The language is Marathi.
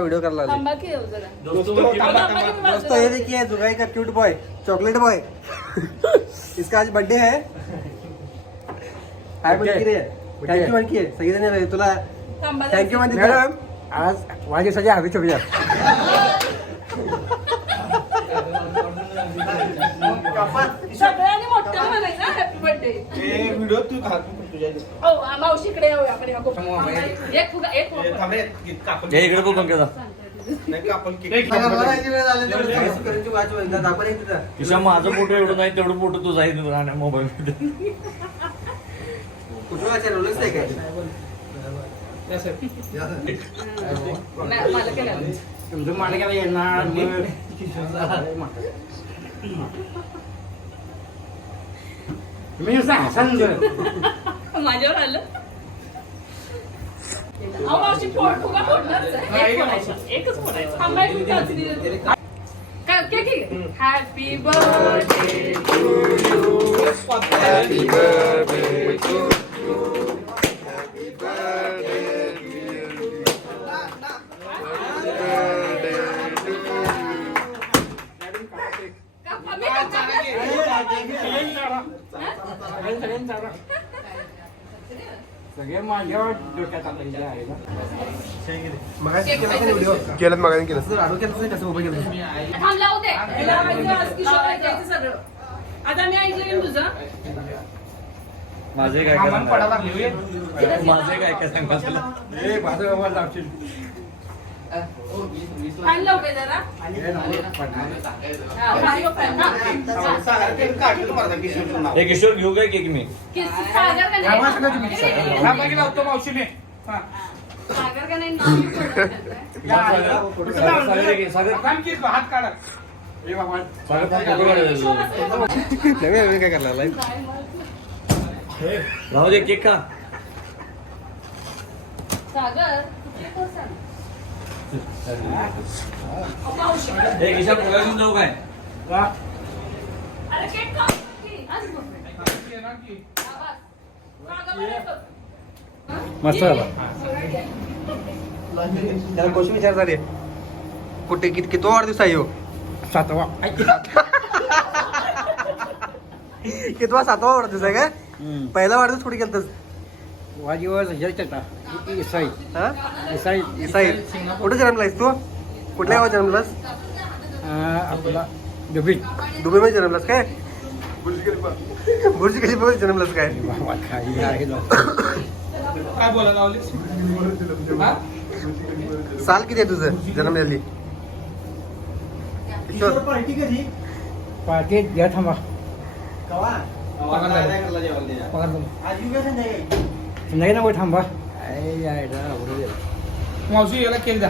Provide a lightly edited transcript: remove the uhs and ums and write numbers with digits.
व्हिडिओ करायला दोस्तों ये देखिए जुगाई का क्यूट बॉय चॉकलेट बॉय इसका आज बर्थडे है हाय बोलकी रे थँक्यू म्हणकी सगळेजण रे तुला थँक्यू म्हणते मॅडम आज वाढदिवसाची हवी छोट्या सगळ्यांनी मोठं म्हणायचं हॅपी बर्थडे व्हिडिओ तू मावशीकडे येऊयाकडे इकडे बघ पंकजा किशा माझं फोटो एवढं नाही तेवढं फोटो तू जाईल राहण्या मोबाईल मध्ये तुमचं मान केला येणार मी सांग माझ्यावर आलं मावशी फुगा फोडणारच आहे. एकच फोडायचं थांबायचं happy birthday to you happy birthday to you happy birthday सगळे माझ्यावर डोक्यात केलं मागाने केलं आडू केलं कसं उभं केलं सगळं आता मी ऐकलं तुझं माझे काय माझे काय काय सांगा तुला माझं बाबा लावशील जरा एक किशोर घेऊ काय केक मी मावशीने हात काढा काय करणार राहू दे केक का किशा पोळ्या घेऊन जाऊ काय मस्त झाला त्याला गोष्ट विचार झाले कुठे किती वाढदिवस आहे हो 7वा कितवा 7वा वाढदिवस आहे का पहिला वाढदिवस कुठे गेलतस वाजीवर इसाई इसाई इसाई कुठे जन्मलायस तू कुठल्या गावात जन्मलास आपला दुबई दुबईमध्ये जन्मलास काय बुर्ज खलिफामध्ये जन्मलास काय काय बोला साल किती आहे तुझं जन्मलेली पार्टी द्या थांबा नाही ना थांबा मावशी याला केलं जा